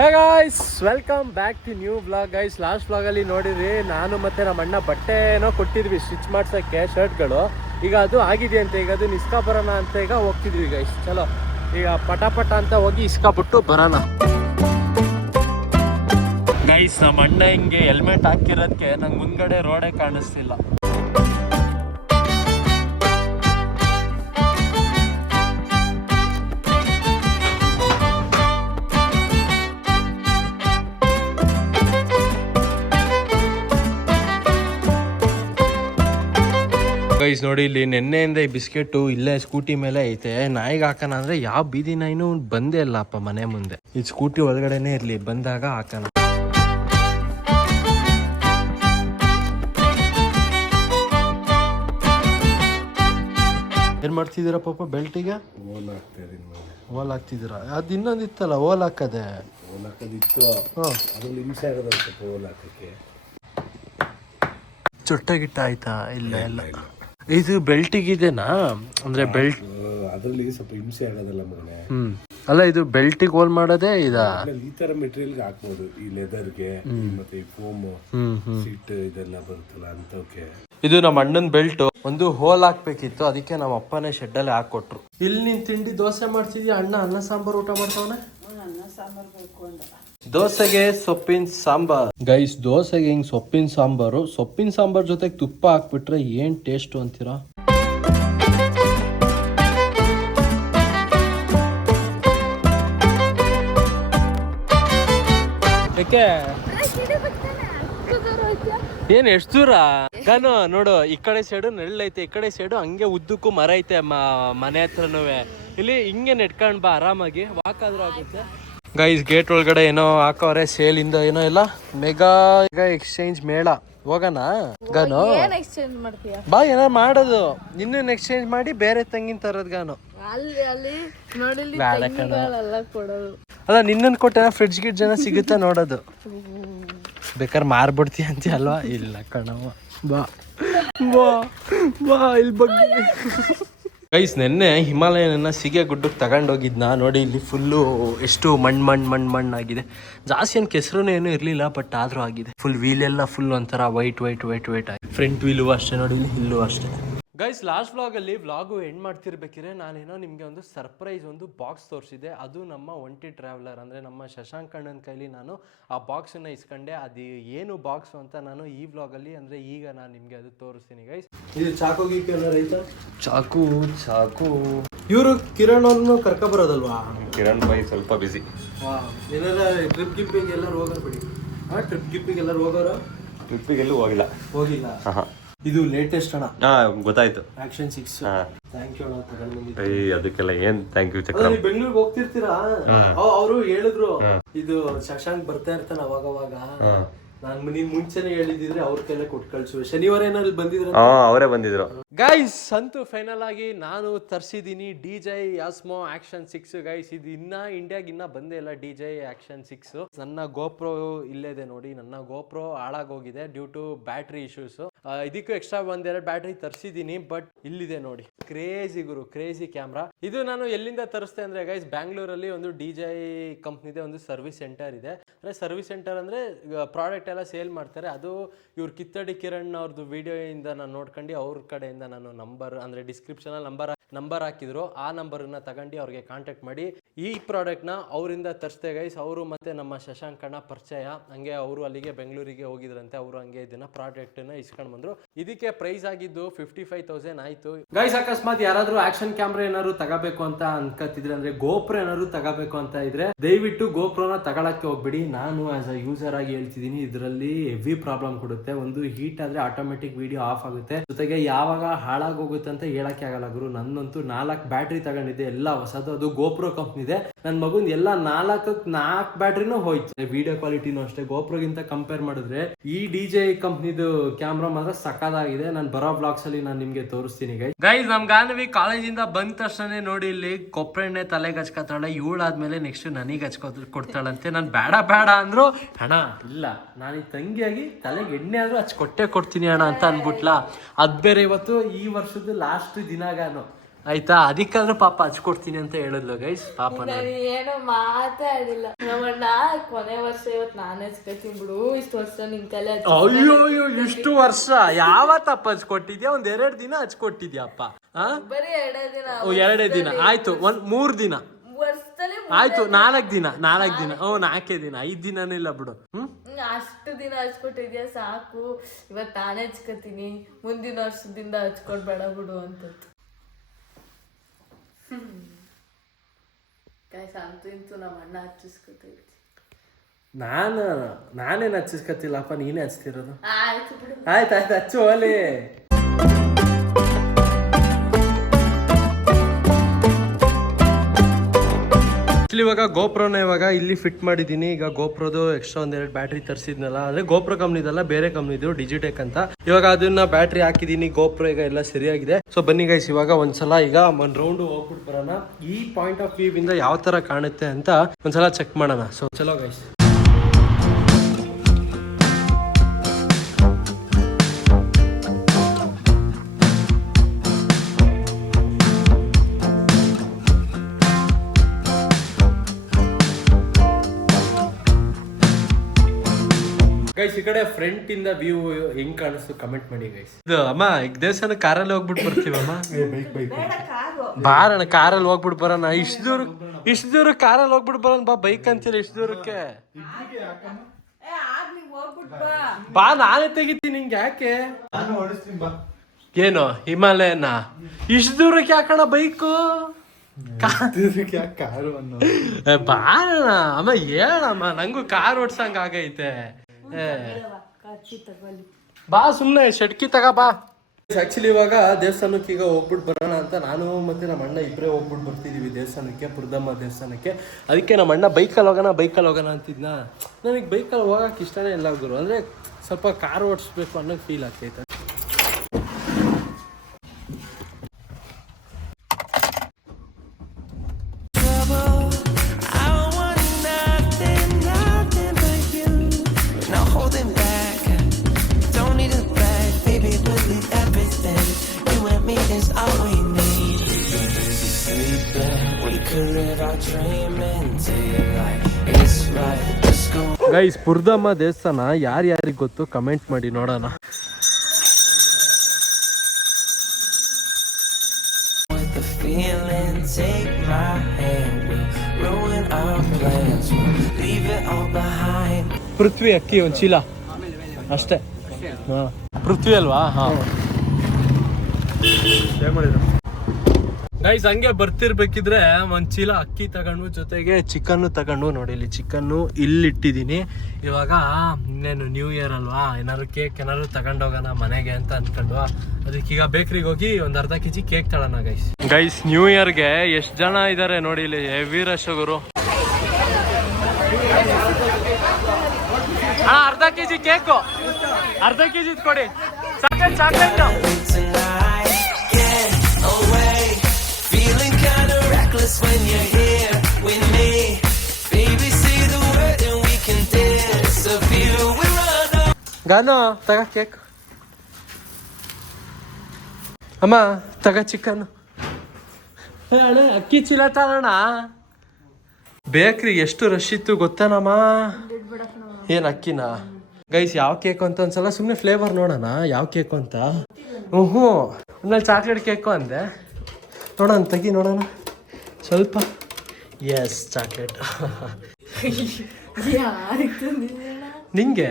Hey guys, welcome back to new blog guys. Last ಬ್ಲಾಗಲ್ಲಿ ನೋಡಿದ್ರಿ, ನಾನು ಮತ್ತೆ ನಮ್ಮ ಅಣ್ಣ ಬಟ್ಟೆ ಏನೋ ಕೊಟ್ಟಿದ್ವಿ ಸ್ಟಿಚ್ ಮಾಡ್ಸೋಕ್ಕೆ ಶರ್ಟ್ಗಳು. ಈಗ ಅದು ಆಗಿದೆಯಂತೆ, ಈಗ ಅದು ಇಸ್ಕಾ ಬರೋಣ ಅಂತ ಈಗ ಹೋಗ್ತಿದ್ವಿ ಗೈಸ್. ಚಲೋ ಈಗ ಪಟ ಅಂತ ಹೋಗಿ ಇಸ್ಕಾಬಿಟ್ಟು ಬರೋಣ ಗೈಸ್. ನಮ್ಮ ಅಣ್ಣ ಹಿಂಗೆ ಹೆಲ್ಮೆಟ್ ಹಾಕಿರೋದಕ್ಕೆ ನಂಗೆ ಮುಂದ್ಗಡೆ ರೋಡೇ ಕಾಣಿಸ್ತಿಲ್ಲ. ಗೈಸ್ ನೋಡಿ, ಇಲ್ಲಿ ನೆನ್ನೆಯಿಂದ ಈ ಬಿಸ್ಕೆಟು ಇಲ್ಲೇ ಸ್ಕೂಟಿ ಮೇಲೆ ಐತೆ. ನಾಯಿಗೆ ಹಾಕೋಣ ಅಂದ್ರೆ ಯಾವ ಬೀದಿ ನಾಯಿನೂ ಬಂದೇ ಇಲ್ಲಪ್ಪ ಮನೆ ಮುಂದೆ. ಈ ಸ್ಕೂಟಿ ಒಳಗಡೆನೆ ಇರ್ಲಿ, ಬಂದಾಗ ಹಾಕೋಣ. ಏನ್ ಮಾಡ್ತಿದ್ದೀರಾ ಪಾಪ? ಬೆಲ್ಟಿಗೆ ಓಲ್ ಹಾಕ್ತಿದ್ದೀರಾ? ಅದು ಇನ್ನೊಂದು ಇತ್ತಲ್ಲ ಓಲ್ ಹಾಕದೆ. ಚುಟ್ಟ ಆಯ್ತಾ? ಇಲ್ಲ ಇಲ್ಲ, ಇದು ಬೆಲ್ಟಿಗಿದೆನಾ? ಅಂದ್ರೆ ಬೆಲ್ಟ್ ಅದ್ರಲ್ಲಿ ಸ್ವಲ್ಪ ಹಿಂಸೆ ಆಗೋದಲ್ಲ ಮಗನೇ. ಅಲ್ಲ, ಇದು ಬೆಲ್ಟಿಗೆ ಹೋಲ್ ಮಾಡೋದೇ ಈ ತರ ಮೆಟೀರಿಯಲ್ ಹಾಕ್ಬೋದು. ಈ ಲೆದರ್ಗೆ ಮತ್ತೆ ಈ ಫೋಮ್ ಸೀಟ್ ಇದೆಲ್ಲ ಬರುತ್ತಲ್ಲ ಅಂತವಕ್ಕೆ. ಇದು ನಮ್ಮ ಅಣ್ಣನ ಬೆಲ್ಟ್. ಒಂದು ಹೋಲ್ ಹಾಕ್ಬೇಕಿತ್ತು, ಅದಕ್ಕೆ ನಮ್ಮ ಅಪ್ಪನೇ ಶೆಡ್ ಅಲ್ಲಿ ಹಾಕೊಟ್ರು. ಇಲ್ಲಿ ನೀನ್ ತಿಂಡಿ ದೋಸೆ ಮಾಡ್ತಿದ್ಯಾ, ಅಣ್ಣ ಅನ್ನ ಸಾಂಬಾರು ಊಟ ಮಾಡ್ತಾವನೆ. ದೋಸೆಗೆ ಸೊಪ್ಪಿನ ಸಾಂಬಾರ್ ಗೈಸ್. ದೋಸೆಗೆ ಹಿಂಗ್ ಸೊಪ್ಪಿನ ಸಾಂಬಾರು. ಸೊಪ್ಪಿನ ಸಾಂಬಾರ್ ಜೊತೆಗೆ ತುಪ್ಪ ಹಾಕ್ಬಿಟ್ರೆ ಏನ್ ಟೇಸ್ಟ್ ಅಂತೀರಾ? ಯಾಕೆ ಏನ್ ಎಷ್ಟು ದೂರ ಗಾನು ನೋಡು? ಈ ಕಡೆ ಸೈಡು ನೆರಳೈತೆ, ಈ ಕಡೆ ಸೈಡು ಹಂಗೆ ಉದ್ದಕ್ಕೂ ಮರ ಐತೆ ಮನೆ ಹತ್ರನೂ. ಇಲ್ಲಿ ಹಿಂಗೆ ನೆಟ್ಕೊಂಡ್ ಬಾ, ಆರಾಮಾಗಿ ವಾಕ್ ಆದ್ರೂ ಆಗುತ್ತೆ. ಗೈಸ್, ಗೇಟ್ ಒಳಗಡೆ ಏನೋ ಹಾಕವ್ರೆ ಸೇಲ್ ಇಂದ ಏನೋ ಎಲ್ಲ ಮೆಗಾ ಎಕ್ಸ್ಚೇಂಜ್ ಮೇಳ. ಹೋಗೋಣ ಗಾನು? ಬಾ, ಏನೋ ಮಾಡೋದು. ನಿನ್ನ ಎಕ್ಸ್ಚೇಂಜ್ ಮಾಡಿ ಬೇರೆ ತಂಗಿನ ತರದ್ ಗಾನು. ಅಲ್ಲ, ನಿನ್ನನ್ ಕೊಟ್ಟೆ ಫ್ರಿಡ್ಜ್ ಗಿಡ್ ಜನ ಸಿಗುತ್ತೆ ನೋಡೋದು. ಬೇಕಾದ್ರೆ ಮಾರ್ಬಿಡ್ತೀಯ ಅಂತ ಅಲ್ವಾ? ಇಲ್ಲ ಕಣವ, ಬಾ ಬಾ ಬಾ ಇಲ್ಲಿ ಬಗ್ಗೆ. ಗೈಸ್, ನೆನ್ನೆ ಹಿಮಾಲಯನ ಸಿಗೆ ಗುಡ್ಡಕ್ಕೆ ತಗೊಂಡೋಗಿದ್ನ ನೋಡಿ. ಇಲ್ಲಿ ಫುಲ್ಲು ಎಷ್ಟು ಮಣ್ಣಾಗಿದೆ. ಜಾಸ್ತಿ ಏನು ಕೆಸರು ಏನು ಇರಲಿಲ್ಲ, ಬಟ್ ಆದರೂ ಆಗಿದೆ. ಫುಲ್ ವೀಲ್ ಎಲ್ಲ ಫುಲ್ ಒಂಥರ ವೈಟ್ ಆಗಿ. ಫ್ರಂಟ್ ವೀಲು ಅಷ್ಟೇ ನೋಡಿ, ಇಲ್ಲೂ ಅಷ್ಟೇ. ಗೈಸ್, ಲಾಸ್ಟ್ ವ್ಲಾಗಲ್ಲಿ ವ್ಲಾಗು ಎಂಡ್ ಮಾಡ್ತಿರ್ಬೇಕಿದ್ರೆ ನಾನೇನೋ ನಿಮಗೆ ಒಂದು ಸರ್ಪ್ರೈಸ್ ಒಂದು ಬಾಕ್ಸ್ ತೋರಿಸಿದೆ. ಅದು ನಮ್ಮ ಒಂಟಿ ಟ್ರಾವೆಲರ್ ಅಂದರೆ ನಮ್ಮ ಶಶಾಂಕ್ ಅಣ್ಣನ ಕೈಲಿ ನಾನು ಆ ಬಾಕ್ಸನ್ನು ಇಸ್ಕೊಂಡೆ. ಅದು ಏನು ಬಾಕ್ಸು ಅಂತ ನಾನು ಈ ವ್ಲಾಗಲ್ಲಿ ಅಂದರೆ ಈಗ ನಾನು ನಿಮಗೆ ಅದು ತೋರಿಸ್ತೀನಿ ಗೈಸ್. ಇದು ಚಾಕು ಗೀಕು ಎಲ್ಲ ರೈತ? ಚಾಕು ಇವರು ಕಿರಣ್ ಅವ್ರನ್ನು ಕರ್ಕೊಬರೋದಲ್ವಾ? ಕಿರಣ್ ಬೈ ಸ್ವಲ್ಪ ಬಿಸಿ. ಏನಾರ ಟ್ರಿಪ್ ಗಿಪ್ಪಿಗೆ ಎಲ್ಲರೂ ಹೋಗೋರು ಬಿಡಿ. ಟ್ರಿಪ್ಪಿಗೆ ಎಲ್ಲರೂ ಹೋಗೋರು? ಟ್ರಿಪ್ಪಿಗೆಲ್ಲೂ ಹೋಗಿಲ್ಲ. ಇದು ಲೇಟೆಸ್ಟ್ ಅಣ್ಣ. ಗೊತ್ತಾಯ್ತು, ಆಕ್ಷನ್ 6. ಥ್ಯಾಂಕ್ ಯು ಅಣ್ಣ, ತಗೊಂಡು ಅದಕ್ಕೆಲ್ಲ ಏನ್ ಥ್ಯಾಂಕ್ ಯು. ನೀವು ಬೆಂಗಳೂರಿಗೆ ಹೋಗ್ತಿರ್ತೀರಾ? ಅವರು ಹೇಳಿದ್ರು ಇದು ಶಶಾಂಕ್ ಬರ್ತಾ ಇರ್ತಾನೆ ಅವಾಗವಾಗ. ನಾನು ನೀನ್ ಮುಂಚೆನೆ ಹೇಳಿದಿದ್ರೆ ಅವ್ರ ಕೈಲೇ ಕೊಟ್ಟು ಕಳ್ಸುವೆ. ಶನಿವಾರ ಏನಾದ್ರು ಬಂದಿದ್ರು? ಅವರೇ ಬಂದಿದ್ರು. ಗೈಸ್, ಅಂತೂ ಫೈನಲ್ ಆಗಿ ನಾನು ತರಿಸಿದ್ದೀನಿ DJI Osmo Action 6 ಗೈಸ್. ಇದು ಇಂಡಿಯಾಗ ಇನ್ನ ಬಂದೇ ಇಲ್ಲ DJI Action 6. ನನ್ನ ಗೋಪ್ರೋ ಇಲ್ಲೇದೆ ನೋಡಿ. ನನ್ನ ಗೋಪ್ರೋ ಹಾಳಾಗೋಗಿದೆ ಡ್ಯೂ ಟು ಬ್ಯಾಟ್ರಿ ಇಶ್ಯೂಸ್. ಇದಕ್ಕೂ ಎಕ್ಸ್ಟ್ರಾ ಒಂದೆರಡು ಬ್ಯಾಟ್ರಿ ತರಿಸಿದ್ದೀನಿ, ಬಟ್ ಇಲ್ಲಿದೆ ನೋಡಿ. Crazy camera. ಇದು ನಾನು ಎಲ್ಲಿಂದ ತರಿಸ್ತೆ ಅಂದ್ರೆ ಗೈಸ್, ಬ್ಯಾಂಗ್ಳೂರಲ್ಲಿ ಒಂದು DJI ಕಂಪ್ನಿದೆ ಒಂದು ಸರ್ವಿಸ್ ಸೆಂಟರ್ ಇದೆ. ಅಂದ್ರೆ ಸರ್ವಿಸ್ ಸೆಂಟರ್ ಅಂದ್ರೆ ಪ್ರಾಡಕ್ಟ್ ಎಲ್ಲ ಸೇಲ್ ಮಾಡ್ತಾರೆ. ಅದು ಇವ್ರು ಕಿತ್ತಡಿ ಕಿರಣ್ ಅವ್ರದ್ದು ವಿಡಿಯೋ ಇಂದ ನಾನು ನೋಡ್ಕೊಂಡು ಅವ್ರ ಕಡೆಯಿಂದ ನಾನು ನಂಬರ್ ಅಂದ್ರೆ ಡಿಸ್ಕ್ರಿಪ್ಷನ್ ಅಲ್ಲಿ ನಂಬರ್ ಹಾಕಿದ್ರು. ಆ ನಂಬರ್ನ ತಗೊಂಡು ಅವ್ರಿಗೆ ಕಾಂಟ್ಯಾಕ್ಟ್ ಮಾಡಿ ಈ ಪ್ರಾಡಕ್ಟ್ ನ ಅವರಿಂದ ತರಿಸ್ದೆ ಗೈಸ್. ಅವರು ಮತ್ತೆ ನಮ್ಮ ಶಶಾಂಕ್ ಅಣ್ಣ ಪರಿಚಯ. ಹಂಗೆ ಅವರು ಅಲ್ಲಿಗೆ ಬೆಂಗಳೂರಿಗೆ ಹೋಗಿದ್ರಂತೆ. ಅವರು ಹಂಗೆ ಇದನ್ನ ಪ್ರಾಡಕ್ಟ್ ನ ಇಸ್ಕೊಂಡ್ ಬಂದ್ರು. ಇದಕ್ಕೆ ಪ್ರೈಸ್ ಆಗಿದ್ದು 55,000 ಆಯ್ತು ಗೈಸ್. ಅಕಸ್ಮಾತ್ ಯಾರಾದ್ರೂ ಆಕ್ಷನ್ ಕ್ಯಾಮ್ರಾ ಏನಾದ್ರು ತಗೋಬೇಕು ಅಂತ ಅನ್ಕತ್ತಿದ್ರೆ, ಅಂದ್ರೆ ಗೋಪ್ರೋ ಏನಾದ್ರು ತಗೋಬೇಕು ಅಂತ ಇದ್ರೆ ದಯವಿಟ್ಟು ಗೋಪ್ರೋನ ತಗೊಳಕ್ಕೆ ಹೋಗ್ಬಿಡಿ. ನಾನು ಆಸ್ ಅ ಯೂಸರ್ ಆಗಿ ಹೇಳ್ತಿದ್ದೀನಿ, ಇದರಲ್ಲಿ ಹೆವಿ ಪ್ರಾಬ್ಲಮ್ ಕೊಡುತ್ತೆ. ಒಂದು ಹೀಟ್ ಆದ್ರೆ ಆಟೋಮೆಟಿಕ್ ವಿಡಿಯೋ ಆಫ್ ಆಗುತ್ತೆ, ಜೊತೆಗೆ ಯಾವಾಗ ಹಾಳಾಗೋಗುತ್ತೆ ಅಂತ ಹೇಳಕ್ಕೆ ಆಗಲ್ಲ ಗುರು. ನನ್ನಂತೂ 4 ಬ್ಯಾಟ್ರಿ ತಗೊಂಡಿದ್ದೆ, ಎಲ್ಲ ಹೊಸದು. ಅದು ಗೋಪ್ರೋ ಕಂಪ್ನಿದೆ. ನನ್ನ ಮಗುನ್ ಎಲ್ಲ 4 ಬ್ಯಾಟ್ರಿನೂ ಹೋಯ್ತು. ವಿಡಿಯೋ ಕ್ವಾಲಿಟಿನೂ ಅಷ್ಟೇ ಗೋಪ್ರೋಗಿಂತ ಕಂಪೇರ್ ಮಾಡಿದ್ರೆ ಈ DJI ಕಂಪ್ನಿದು ಕ್ಯಾಮ್ರಾ ಮಾತ್ರ ಸಕ್ಕದಾಗಿದೆ. ನಾನು ಬರೋ ಬ್ಲಾಗ್ಸ್ ಅಲ್ಲಿ ನಾನು ನಿಮ್ಗೆ ತೋರಿಸ್ತೀನಿ ಗೈಸ್. ನಮ್ ಗಾನವಿ ಕಾಲೇಜಿಂದ ಬಂದ ತಕ್ಷಣ ನೋಡಿ ಇಲ್ಲಿ ಕೊಪ್ಪರೆಣ್ಣೆ ತಲೆಗೆ ಹಚ್ಕೊತಾಳೆ. ಇವಳಾದ್ಮೇಲೆ ನೆಕ್ಸ್ಟ್ ನನಗೆ ಕೊಡ್ತಾಳಂತೆ. ನಾನು ಬೇಡ ಅಂದ್ರು, ಹಣ ಇಲ್ಲ ನಾನು ಈ ತಂಗಿಯಾಗಿ ತಲೆಗೆ ಎಣ್ಣೆ ಆದ್ರೂ ಕೊಡ್ತೀನಿ ಅಣ್ಣ ಅಂತ ಅನ್ಬಿಟ್ಲಾ. ಅದ್ ಬೇರೆ ಇವತ್ತು ಈ ವರ್ಷದ ಲಾಸ್ಟ್ ದಿನಗಾನು ಆಯ್ತಾ, ಅದಕ್ಕಾದ್ರೂ ಪಾಪ ಹಚ್ಕೊಡ್ತೀನಿ ಅಂತ ಹೇಳಿದ್ಲು ಗೈಸ್. ಪಾಪ ನಾನು ಏನೋ ಮಾತಾಡಿಲ್ಲ. ನಮ್ಮಣ್ಣ ಕೊನೆ ವರ್ಷ ಇವತ್ತು ನಾನೇ ಹಚ್ಕೊತೀನಿ ಬಿಡು, ಇಷ್ಟು ವರ್ಷ ನಿನ್ ತಲೆ ಅಯ್ಯೋ ಅಯ್ಯೋ ಇಷ್ಟು ವರ್ಷ ಯಾವತ್ತಪ್ಪ ಹಚ್ಕೊಟ್ಟಿದ್ಯಾ? 2 ದಿನ ಹಚ್ಕೊಟ್ಟಿದ್ಯಪ್ಪ. ಬರೀ 2 ದಿನ. 2 ದಿನ ಆಯ್ತು, 3 ದಿನ ವರ್ಷದಲ್ಲಿ ಆಯ್ತು, 4 ದಿನ 4 ದಿನ 4 ದಿನ 5 ದಿನನೂ ಇಲ್ಲ ಬಿಡು. ಅಷ್ಟು ದಿನ ಹಚ್ಕೊಟ್ಟಿದ್ಯಾ ಸಾಕು, ಇವತ್ತು ನಾನೇ ಹಚ್ಕೊತೀನಿ, ಮುಂದಿನ ವರ್ಷದಿಂದ ಹಚ್ಕೊಡ್ಬೇಡ ಬಿಡು ಅಂತ. ಅಂತೂ ಇಂತೂ ನಮ್ಮ ಅಣ್ಣ ಹಚ್ಚಿಸ್ಕೊತೈತಿ. ನಾನೇನು ಹಚ್ಚಿಸ್ಕತ್ತಿಲ್ಲಪ್ಪ, ನೀನೇ ಹಚ್ತಿರೋದು. ಆಯ್ತು ಬಿಡು. ಆಯ್ತಾಯ್ತು, ಹಚ್ಚು ಅಲ್ಲಿ. ಇವಾಗ ಗೋಪ್ರೋನ ಇವಾಗ ಇಲ್ಲಿ ಫಿಟ್ ಮಾಡಿದ್ದೀನಿ. ಈಗ ಗೋಪ್ರೋದು ಎಕ್ಸ್ಟ್ರಾ 2 ಬ್ಯಾಟ್ರಿ ತರಿಸಿದ್ನಲ್ಲ, ಅಂದ್ರೆ ಗೋಪ್ರೋ ಕಂಪ್ನಿದಲ್ಲ, ಬೇರೆ ಕಂಪ್ನಿದು ಡಿಜಿಟೆಕ್ ಅಂತ. ಇವಾಗ ಅದನ್ನ ಬ್ಯಾಟ್ರಿ ಹಾಕಿದೀನಿ, ಗೋಪ್ರೋ ಈಗ ಎಲ್ಲ ಸರಿಯಾಗಿದೆ. ಸೊ ಬನ್ನಿ ಗೈಸ್, ಇವಾಗ ಒಂದ್ಸಲ ಈಗ ಒಂದು ರೌಂಡ್ ಹೋಗ್ಬಿಟ್ಟು ಬರೋಣ. ಈ ಪಾಯಿಂಟ್ ಆಫ್ ವ್ಯೂ ಇಂದ ಯಾವ ತರ ಕಾಣುತ್ತೆ ಅಂತ ಒಂದ್ಸಲ ಚೆಕ್ ಮಾಡೋಣ. ಸೊ ಚಲೋ ಗೈಸ್. ಗೈಸ್ ಈ ಕಡೆ ಫ್ರಂಟ್ ಇಂದ ವ್ಯೂ ಹೆಂಗ್ ಕಾಣಿಸ್ತು ಕಮೆಂಟ್ ಮಾಡಿ ಗೈಸ್. ಇದು ಅಮ್ಮ ಈಗ ದೇವಸ್ಥಾನ ಕಾರಲ್ಲಿ ಹೋಗ್ಬಿಟ್ಟು ಬರ್ತೀವಮ್ಮ. ಬಾರಣ ಕಾರಲ್ಲಿ ಹೋಗ್ಬಿಟ್ಟು ಬರೋಣ. ಇಷ್ಟು ದೂರ ಕಾರಲ್ಲಿ ಹೋಗ್ಬಿಟ್ಟು ಬರೋಣ ಬಾ. ಬೈಕ್ ಅಂತಿಲ್ಲ ಇಷ್ಟು ದೂರಕ್ಕೆ. ಬಾ ನಾನೇ ತೆಗಿತೀನಿ. ನಿಂಗೆ ಯಾಕೆ? ಏನು ಹಿಮಾಲಯನ ಇಷ್ಟು ದೂರಕ್ಕೆ ಯಾಕಣ ಬೈಕು? ಬಾರಣ ಅಮ್ಮ, ಹೇಳಮ್ಮ, ನಂಗೂ ಕಾರ್ ಓಡ್ಸಂಗ ಆಗೈತೆ. ಬಾ ಸುಮ್ನೆ ಶಟ್ಕಿ ತಗ ಬಾ. ಆಕ್ಚುಲಿ ಇವಾಗ ದೇವಸ್ಥಾನಕ್ಕೆ ಈಗ ಹೋಗ್ಬಿಟ್ಟು ಬರೋಣ ಅಂತ ನಾನು ಮತ್ತೆ ನಮ್ಮ ಅಣ್ಣ ಇಬ್ಬರೇ ಹೋಗ್ಬಿಟ್ಟು ಬರ್ತಿದೀವಿ ದೇವಸ್ಥಾನಕ್ಕೆ, ಪುರದಮ್ಮ ದೇವಸ್ಥಾನಕ್ಕೆ. ಅದಕ್ಕೆ ನಮ್ಮ ಅಣ್ಣ ಬೈಕಲ್ಲಿ ಹೋಗೋಣ ಅಂತಿದ್ನ. ನನಗೆ ಬೈಕಲ್ಲಿ ಹೋಗಕ್ಕೆ ಇಷ್ಟನೇ ಇಲ್ಲ ಗುರು. ಅಂದರೆ ಸ್ವಲ್ಪ ಕಾರ್ ಓಡಿಸ್ಬೇಕು ಅನ್ನೋ ಫೀಲ್ ಆಗ್ತೈತೆ. ಗೈಸ್ ಪುರದಮ್ಮ ದೇವಸ್ಥಾನ ಯಾರ್ಯಾರಿಗೆ ಗೊತ್ತು ಕಮೆಂಟ್ ಮಾಡಿ ನೋಡೋಣ. ಪೃಥ್ವಿ ಅಕ್ಕಿ ಒಂದು ಚೀಲ ಅಷ್ಟೇ. ಹಾ ಪೃಥ್ವಿ ಅಲ್ವಾ? ಹಾ ಗೈಸ್ ಹಂಗೆ ಬರ್ತಿರ್ಬೇಕಿದ್ರೆ ಒಂದ್ ಚೀಲ ಅಕ್ಕಿ ತಗೊಂಡು ಜೊತೆಗೆ ಚಿಕನ್ ತಗೊಂಡು ನೋಡಿ. ಇಲ್ಲಿ ಚಿಕನ್ನು ಇಲ್ಲಿಟ್ಟಿದ್ದೀನಿ. ಇವಾಗ ಇನ್ನೇನು ನ್ಯೂ ಇಯರ್ ಅಲ್ವಾ, ಏನಾದ್ರು ಕೇಕ್ ಏನಾದ್ರು ತಗೊಂಡೋಗೋಣ ಮನೆಗೆ ಅಂತ ಅನ್ಕೊಂಡು ಅದಕ್ಕೀಗ ಬೇಕ್ರಿಗೆ ಹೋಗಿ ಒಂದು ಅರ್ಧ kg ಕೇಕ್ ತಗೋಣ ಗೈಸ್. ಗೈಸ್ ನ್ಯೂ ಇಯರ್ಗೆ ಎಷ್ಟು ಜನ ಇದ್ದಾರೆ ನೋಡಿ ಇಲ್ಲಿ, ಹೆವಿ ರಶ್ ಗುರು. ಅರ್ಧ kg ಕೇಕು, ಅರ್ಧ kg ಕೊಡಿ. Chocolate when you're here with me, baby, say the word and we can disappear. We run up. Gano, taga cake. ಅಮ್ಮ ತಗ ಚಿಕನ್. ಅಣ್ಣ ಅಕ್ಕಿ ಚೀಲ ತಗೋಣ. ಬೇಕ್ರಿ ಎಷ್ಟು ರಶ್ ಇತ್ತು ಗೊತ್ತಾನಮ್ಮ. ಏನ್ ಅಕ್ಕಿನ ಗೈಸ್? ಯಾವ ಕೇಕು ಅಂತ ಒಂದ್ಸಲ ಸುಮ್ಮನೆ ಫ್ಲೇವರ್ ನೋಡೋಣ ಯಾವ ಕೇಕು ಅಂತ. ಆಮೇಲೆ ಚಾಕ್ಲೇಟ್ ಕೇಕು ಅಂದೆ. ನೋಡೋಣ ತೆಗಿ ನೋಡೋಣ ಸ್ವಲ್ಪ. Yes chocolate. ನಿಂಗೆ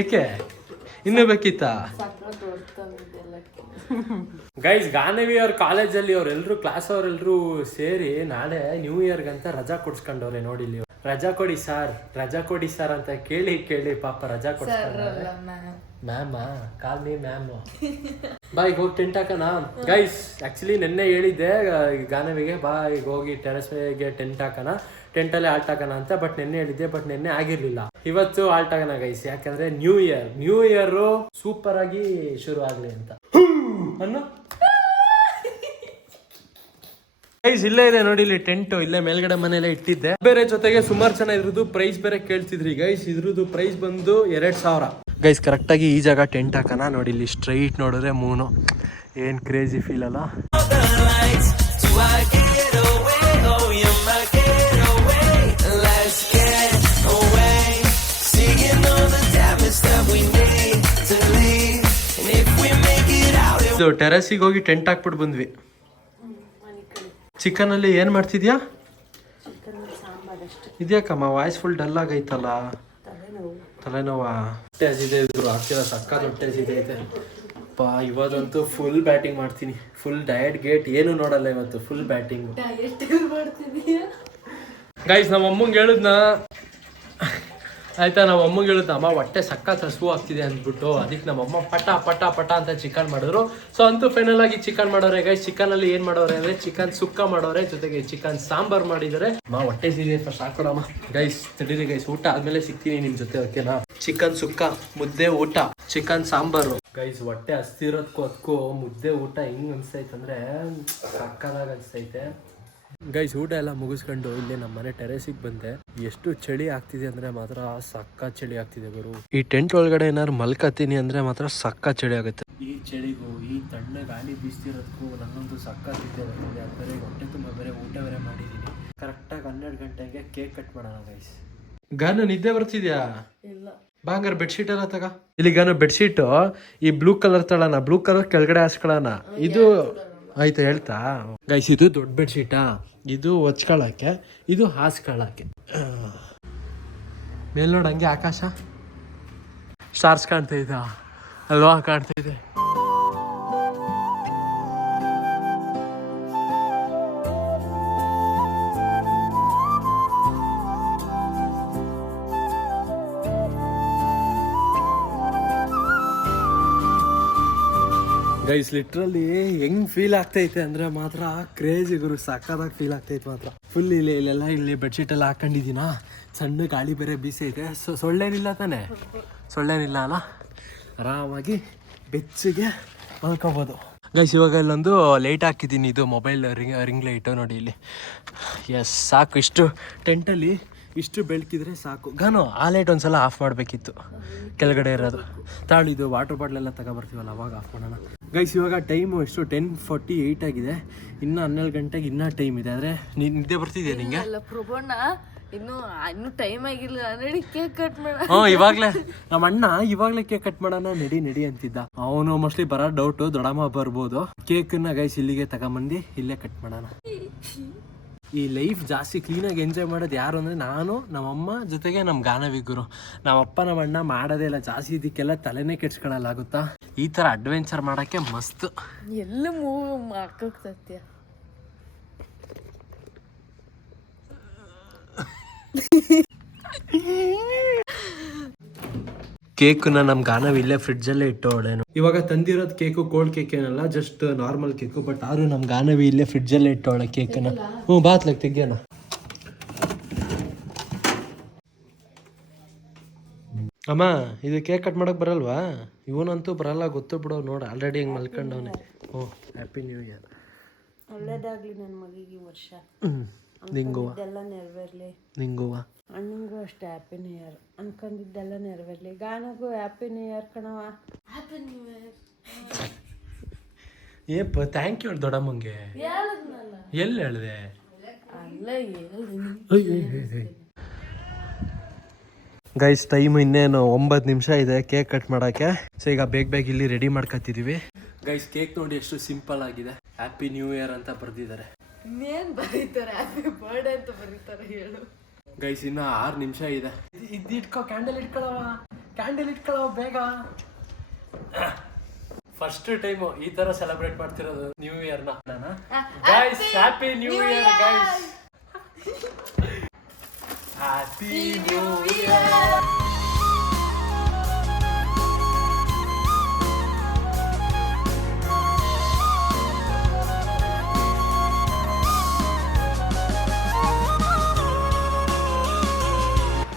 ಏಕೆ ಇನ್ನೂ ಬೇಕಿತ್ತಾ? ಗೈಸ್ ಗಾನವಿ ಅವ್ರ ಕಾಲೇಜಲ್ಲಿ ಅವರೆಲ್ಲರೂ ಕ್ಲಾಸ್ ಅವರೆಲ್ಲರೂ ಸೇರಿ ನಾಳೆ ನ್ಯೂ ಇಯರ್ಗಂತ ರಜಾ ಕೊಡ್ಸ್ಕೊಂಡವ್ರೆ ನೋಡಿ. ಇಲ್ಲಿ ರಜಾ ಕೊಡಿ ಸರ್ ಅಂತ ಕೇಳಿ ಪಾಪ ರಜಾ ಕೊಡ್ಸ್ಕೊಂಡ್ರೆ. Ma'am call me ma'am. ಬಾ ಈಗ ಹೋಗಿ ಟೆಂಟ್ ಹಾಕೋಣ ಗೈಸ್. ಆಕ್ಚುಲಿ ನೆನ್ನೆ ಹೇಳಿದ್ದೆ ಗಾನವಿಗೆ, ಬಾ ಈಗ ಹೋಗಿ ಟೆರೆಸ್ ಮೇಲೆ ಟೆಂಟ್ ಹಾಕೋಣ, ಟೆಂಟಲ್ಲೇ ಆಲ್ಟ್ ಹಾಕೋಣ ಅಂತ. ಬಟ್ ನೆನ್ನೆ ಹೇಳಿದ್ದೆ, ಬಟ್ ನೆನ್ನೆ ಆಗಿರ್ಲಿಲ್ಲ. ಇವತ್ತು ಆಲ್ಟ್ ಹಾಕೋಣ ಗೈಸ್, ಯಾಕಂದ್ರೆ ನ್ಯೂ ಇಯರ್ ಸೂಪರ್ ಆಗಿ ಶುರು ಆಗ್ಲಿ ಅಂತ ಅನ್ನು. ಗೈಸ್ ಇಲ್ಲೇ ಇದೆ ನೋಡಿ, ಇಲ್ಲಿ ಟೆಂಟ್ ಇಲ್ಲೇ ಮೇಲ್ಗಡೆ ಮನೆಯಲ್ಲೇ ಇಟ್ಟಿದ್ದೆ. ಬೇರೆ ಜೊತೆಗೆ ಸುಮಾರು ಜನ ಇದ್ರದ್ದು ಪ್ರೈಸ್ ಬೇರೆ ಕೇಳ್ತಿದ್ರಿ ಗೈಸ್. ಇದ್ರದ್ದು ಪ್ರೈಸ್ ಬಂದು 2000. ಗೈಸ್ ಕರೆಕ್ಟಾಗಿ ಈ ಜಾಗ ಟೆಂಟ್ ಹಾಕೋಣ ನೋಡಿ. ಇಲ್ಲಿ ಸ್ಟ್ರೈಟ್ ನೋಡಿದ್ರೆ ಮೂನು, ಏನ್ ಕ್ರೇಜಿ ಫೀಲ್ ಅಲ್ಲ. lights to our getaway. Oh, you're my getaway. Let's get away. Seeing all the damage that we need to leave. And if we make it out, ಇದು ಟೆರೆಸಿಗೆ ಹೋಗಿ tent ಹಾಕ್ಬಿಟ್ಟು ಬಂದ್ವಿ. Chicken ಅಲ್ಲಿ ಏನ್ ಮಾಡ್ತಿದ್ಯಾ? ಇದ್ಯಾಕಮ್ಮ voice full dull ಆಗೈತಲ್ಲ? ತಲೆನೋವಾ? ಹೊಟ್ಟೆ ಹಸಿದೆ ಇದ್ರು ಆಗ್ತಿಲ್ಲ, ಸಕ್ಕತ್ ಹೊಟ್ಟೆ ಹಸಿದೆ ಐತೆ. ಇವತ್ತಂತೂ ಫುಲ್ ಬ್ಯಾಟಿಂಗ್ ಮಾಡ್ತೀನಿ. ಫುಲ್ ಡಯಟ್ ಗೇಟ್ ಏನು ನೋಡಲ್ಲ ಇವತ್ತು, ಫುಲ್ ಬ್ಯಾಟಿಂಗ್. ಗೈಸ್ ನಮ್ಮ ಅಮ್ಮಂಗೆ ಹೇಳಿದ್ನ ಆಯ್ತಾ, ನಮ್ಮ ಅಮ್ಮಂಗೆ ಹೇಳಿದ್ನ ಅಮ್ಮ ಹೊಟ್ಟೆ ಸಕ್ಕತ್ ಹಸು ಆಗ್ತಿದೆ ಅಂದ್ಬಿಟ್ಟು, ಅದಕ್ಕೆ ನಮ್ಮಮ್ಮ ಪಟ ಪಟ ಪಟ ಅಂತ ಚಿಕನ್ ಮಾಡಿದ್ರು. ಸೊ ಅಂತೂ ಫೈನಲ್ ಆಗಿ ಚಿಕನ್ ಮಾಡೋರೆ ಗೈಸ್. ಚಿಕನ್ ಅಲ್ಲಿ ಏನ್ ಮಾಡೋರೆ ಅಂದ್ರೆ ಚಿಕನ್ ಸುಕ್ಕ ಮಾಡೋರೆ, ಜೊತೆಗೆ ಚಿಕನ್ ಸಾಂಬಾರ್ ಮಾಡಿದರೆ. ಹೊಟ್ಟೆ ಸೀರೆ ಫಸ್ಟ್ ಹಾಕೊಡಮ್ಮ ಗೈಸ್. ತಡೀರಿ ಗೈಸ್, ಊಟ ಆದ್ಮೇಲೆ ಸಿಗ್ತೀನಿ ನಿಮ್ ಜೊತೆ, ಓಕೆನಾ? ಚಿಕನ್ ಸುಕ್ಕ, ಮುದ್ದೆ ಊಟ, ಚಿಕನ್ ಸಾಂಬಾರು. ಗೈಸ್ ಹೊಟ್ಟೆ ಹಸ್ತಿರೋದ್ಕೂ ಅದಕ್ಕೂ ಮುದ್ದೆ ಊಟ ಹೆಂಗ್ ಅನ್ಸ್ತೈತೆ ಅಂದ್ರೆ ಸಕ್ಕದಾಗ ಅನ್ಸ್ತೈತೆ. ಗೈಸ್ ಊಟ ಎಲ್ಲ ಮುಗಿಸ್ಕೊಂಡು ಇಲ್ಲಿ ನಮ್ಮ ಮನೆ ಟೆರೆಸಿಗೆ ಬಂದೆ. ಎಷ್ಟು ಚಳಿ ಆಗ್ತಿದೆ ಅಂದ್ರೆ ಮಾತ್ರ ಸಕ್ಕ ಚಳಿ ಆಗ್ತಿದೆ ಗುರು. ಈ ಟೆಂಟ್ ಒಳಗಡೆ ಏನಾದ್ರು ಮಲ್ಕತೀನಿ ಅಂದ್ರೆ ಮಾತ್ರ ಸಕ್ಕ ಚಳಿ ಆಗುತ್ತೆ. ಈ ಚಳಿಗೂ ಈ ತಣ್ಣ ಗಾಳಿ ಬೀಸ್ತಿರೋದಕ್ಕೂ ನನ್ನೊಂದು ಸಕ್ಕ ತಿಂದೆ ಬರ್ತಿದೆ. ಬೇರೆ ಹೊಟ್ಟೆ ತುಂಬ ಬೇರೆ ಊಟ ಬೇರೆ ಮಾಡಿದ್ದೀನಿ. ಕರೆಕ್ಟಾಗಿ 12 ಗಂಟೆಗೆ ಕೇಕ್ ಕಟ್ ಮಾಡೋಣ ಗೈಸ್. ಗಾನು ನಿದ್ದೆ ಬರ್ತಿದ್ಯಾ? ಬಾಂಗಾರ ಬೆಡ್ಶೀಟ್ ಎಲ್ಲ ತಗ. ಇಲ್ಲಿ ಗಾನು ಬೆಡ್ಶೀಟು ಈ ಬ್ಲೂ ಕಲರ್ ತಳನ, ಬ್ಲೂ ಕಲರ್ ಕೆಳಗಡೆ ಹಾಸ್ಕೊಳ್ಳೋಣ. ಇದು ಆಯ್ತಾ ಹೇಳ್ತಾ ಗೈಸ್? ಇದು ದೊಡ್ಡ ಬೆಡ್ಶೀಟಾ, ಇದು ಹೊಚ್ಕೊಳಕ್ಕೆ, ಇದು ಹಾಸ್ಕೊಳಕ್ಕೆ. ಮೇಲ್ ನೋಡ್ ಹಂಗೆ ಆಕಾಶ ಸ್ಟಾರ್ಸ್ ಕಾಣ್ತಾ ಇದ್ದ ಅಲ್ವಾ? ಕಾಣ್ತಾ ಇದೆ. ಗೈಸ್ ಲಿಟ್ರಲಿ ಹೆಂಗ್ ಫೀಲ್ ಆಗ್ತೈತೆ ಅಂದ್ರೆ ಮಾತ್ರ ಕ್ರೇಜಿ ಗುರು, ಸಕ್ಕದಾಗಿ ಫೀಲ್ ಆಗ್ತೈತೆ ಮಾತ್ರ. ಫುಲ್ ಇಲ್ಲೆಲ್ಲ ಇಲ್ಲಿ ಬೆಡ್ಶೀಟ್ ಎಲ್ಲ ಹಾಕೊಂಡಿದ್ದೀನಾ, ಸಣ್ಣ ಗಾಳಿ ಬೇರೆ ಬೀಸೈತೆ. ಸೊಳ್ಳೆನಿಲ್ಲ ತಾನೆ? ಸೊಳ್ಳೆನಿಲ್ಲ ಅಲ್ಲ, ಆರಾಮಾಗಿ ಬೆಚ್ಚಗೆ ಮಲ್ಕೋಬೋದು ಗೈಸ್. ಇವಾಗ ಇಲ್ಲೊಂದು ಲೈಟ್ ಹಾಕಿದ್ದೀನಿ, ಇದು ಮೊಬೈಲ್ ರಿಂಗ್ ಲೈಟು ನೋಡಿ ಇಲ್ಲಿ. ಎಸ್ ಸಾಕು, ಇಷ್ಟು ಟೆಂಟಲ್ಲಿ ಇಷ್ಟು ಬೆಳಕಿದ್ರೆ ಸಾಕು. ಗಾನು ಆ ಲೈಟ್ ಒಂದ್ಸಲ ಆಫ್ ಮಾಡಬೇಕಿತ್ತು, ಕೆಳಗಡೆ ಇರೋದು. ತಾಳಿದು ವಾಟರ್ ಬಾಟ್ಲ್ ಎಲ್ಲ ತಗೊಬರ್ತೀವಲ್ಲ ಅವಾಗ ಆಫ್ ಮಾಡೋಣ ಗೈಸ್. ಇವಾಗ ಟೈಮು ಎಷ್ಟು 10:48 ಆಗಿದೆ. ಇನ್ನು 12 ಗಂಟೆಗೆ ಇನ್ನೂ ಟೈಮ್ ಇದೆ. ಆದರೆ ನಿದ್ದೆ ಬರ್ತಿದೆಯಾ ನಿಂಗೆ? ಇನ್ನು ಟೈಮ್ ಆಗಿಲ್ಲ, ನಡಿ ಕೇಕ್ ಕಟ್ ಮಾಡೋಣ. ಇವಾಗಲೇ ನಮ್ಮ ಅಣ್ಣ ಇವಾಗಲೇ ಕೇಕ್ ಕಟ್ ಮಾಡೋಣ ನಡಿ ಅಂತಿದ್ದ. ಅವನು ಮೋಸ್ಟ್ಲಿ ಬರೋ ಡೌಟು, ದೊಡ್ಡಮ್ಮ ಬರ್ಬೋದು. ಕೇಕನ್ನ ಗೈಸ್ ಇಲ್ಲಿಗೆ ತಗೊಂಬಂದು ಇಲ್ಲೇ ಕಟ್ ಮಾಡೋಣ. ಈ ಲೈಫ್ ಜಾಸ್ತಿ ಕ್ಲೀನಾಗಿ ಎಂಜಾಯ್ ಮಾಡೋದು ಯಾರು ಅಂದರೆ ನಾನು, ನಮ್ಮಮ್ಮ, ಜೊತೆಗೆ ನಮ್ಮ ಗಾನವಿ ಗುರು. ನಮ್ಮಪ್ಪ ನಮ್ಮ ಅಣ್ಣ ಮಾಡೋದೇ ಇಲ್ಲ ಜಾಸ್ತಿ, ಇದಕ್ಕೆಲ್ಲ ತಲೆನೇ ಕೆಡ್ಸ್ಕೊಳ್ಳಲಾಗುತ್ತಾ. ಈ ಥರ ಅಡ್ವೆಂಚರ್ ಮಾಡೋಕ್ಕೆ ಮಸ್ತ್. ಎಲ್ಲ ಮೂವ್ ಹಾಕೋಕ್ ಸತ್ಯ. ಕೇಕನ್ನ ನಮ್ಮ ಗಾನವಿ ಇಲ್ಲೇ ಫ್ರಿಡ್ಜಲ್ಲೇ ಇಟ್ಟೋಳೇನು. ಇವಾಗ ತಂದಿರೋದು ಕೇಕು ಕೋಲ್ಡ್ ಕೇಕ್ ಏನಲ್ಲ, ಜಸ್ಟ್ ನಾರ್ಮಲ್ ಕೇಕು. ಬಟ್ ಆದ್ರೂ ನಮ್ಮ ಗಾನವಿ ಇಲ್ಲೇ ಫ್ರಿಡ್ಜಲ್ಲೇ ಇಟ್ಟೋಳೆ ಕೇಕನ್ನ. ಬಾತ್ಲಾಗ ತೆಗ್ಯೋಣ. ಅಮ್ಮ ಇದು ಕೇಕ್ ಕಟ್ ಮಾಡಕ್ ಬರಲ್ವಾ? ಇವನಂತೂ ಬರಲ್ಲ, ಗೊತ್ತು ಬಿಡೋ. ನೋಡು ಆಲ್ರೆಡಿ ಹೆಂಗೆ ಮಲ್ಕೊಂಡವನೆ. Happy new year. ಒಳ್ಳೇದಾಗ್ಲಿ ನನ್ನ ಮಗಿಗೆ ಈ ವರ್ಷ. ಅನ್ಕೊಂಡಿದ್ದೆಲ್ಲ ನೆರವೇರ್ಲಿ. ನಿಂಗುವ ಅಣ್ಣಂಗೂ ಅಷ್ಟೇ ಹ್ಯಾಪಿ ನ್ಯೂ ಇಯರ್. ಅನ್ಕೊಂಡಿದ್ದೆಲ್ಲ ನೆರವೇರ್ಲಿ. ಗಾನಗೂ ಹ್ಯಾಪಿ ನ್ಯೂ ಇಯರ್ ಕಣವ. Happy new year. Thank you ದೊಡ್ಡಮ್ಮಂಗೆ. ಎಲ್ಲಿ ಹೇಳಿದೆ? ಅಲ್ಲ ಗೈಸ್ ಟೈಮ್ ಇನ್ನೇನು 9 ನಿಮಿಷ ಇದೆ ಕೇಕ್ ಕಟ್ ಮಾಡೋಕ್ಕೆ. ಸೊ ಈಗ ಬೇಗ ಇಲ್ಲಿ ರೆಡಿ ಮಾಡ್ಕೊತಿದೀವಿ ಗೈಸ್. ಕೇಕ್ ನೋಡಿ ಎಷ್ಟು ಸಿಂಪಲ್ ಆಗಿದೆ. ಹ್ಯಾಪಿ ನ್ಯೂ ಇಯರ್ ಅಂತ ಬರ್ದಿದ್ದಾರೆ. ಇನ್ನೇನ್ ಬರೀತಾರೆ? ಹ್ಯಾಪಿ ಬರ್ಡೇ ಅಂತ ಬರೀತಾರೆ ಹೇಳು ಗೈಸ್. ಇನ್ನು 6 ನಿಮಿಷ ಇದೆ. ಇದು ಇಟ್ಕೋ, ಕ್ಯಾಂಡಲ್ ಇಟ್ಕೊಳ್ಳವ ಬೇಗ. ಫಸ್ಟ್ ಟೈಮ್ ಈ ತರ ಸೆಲೆಬ್ರೇಟ್ ಮಾಡ್ತಿರೋದು ನ್ಯೂ ಇಯರ್ ನ. Guys happy new year guys. Happy new year.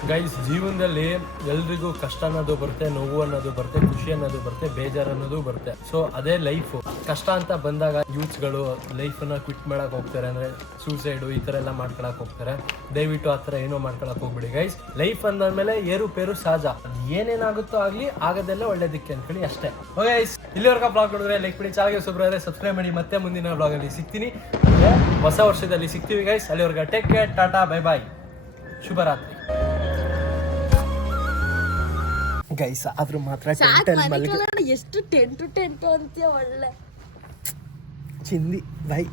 Guys ಜೀವನದಲ್ಲಿ ಎಲ್ರಿಗೂ ಕಷ್ಟ ಅನ್ನೋದು ಬರುತ್ತೆ, ನೋವು ಅನ್ನೋದು ಬರುತ್ತೆ, ಖುಷಿ ಅನ್ನೋದು ಬರುತ್ತೆ, ಬೇಜಾರು ಅನ್ನೋದು ಬರುತ್ತೆ. ಸೊ ಅದೇ ಲೈಫು. ಕಷ್ಟ ಅಂತ ಬಂದಾಗ ಯೂತ್ಸ್ಗಳು ಲೈಫನ್ನ ಕ್ವಿಟ್ ಮಾಡಕ್ ಹೋಗ್ತಾರೆ, ಅಂದ್ರೆ ಸೂಸೈಡು ಈ ಥರ ಎಲ್ಲ ಮಾಡ್ಕೊಳಕ್ ಹೋಗ್ತಾರೆ. ದಯವಿಟ್ಟು ಆ ಥರ ಏನೋ ಮಾಡ್ಕೊಳಕ್ ಹೋಗ್ಬಿಡಿ ಗೈಸ್. ಲೈಫ್ ಅಂದ್ಮೇಲೆ ಏರುಪೇರು ಸಹಜ. ಏನೇನಾಗುತ್ತೋ ಆಗಲಿ ಆಗೋದೆಲ್ಲ ಒಳ್ಳೇದಕ್ಕೆ ಅಂದ್ಕೊಳ್ಳಿ ಅಷ್ಟೇ. ಓಕೆ ಇಲ್ಲಿವರೆಗೂ ಬ್ಲಾಗ್ ನೋಡಿದ್ರೆ ಲೈಕ್ ಮಾಡಿ, ಚಾನಲ್ಗೆ ಸಬ್ಸ್ಕ್ರೈಬ್ ಸಬ್ಸ್ಕ್ರೈಬ್ ಮಾಡಿ. ಮತ್ತೆ ಮುಂದಿನ ಬ್ಲಾಗಲ್ಲಿ ಸಿಗ್ತೀನಿ, ಹೊಸ ವರ್ಷದಲ್ಲಿ ಸಿಗ್ತೀವಿ ಗೈಸ್. ಅಲ್ಲಿವರೆಗೂ take care, tata, bye bye, ಶುಭರಾತ್ರಿ ಗೈಸ್. ಆದ್ರೂ ಮಾತ್ರ ಎಷ್ಟು ಟೆಂಟು ಅಂತೀಯ ಒಳ್ಳೆ ಚಿಂದಿ. ಬೈ.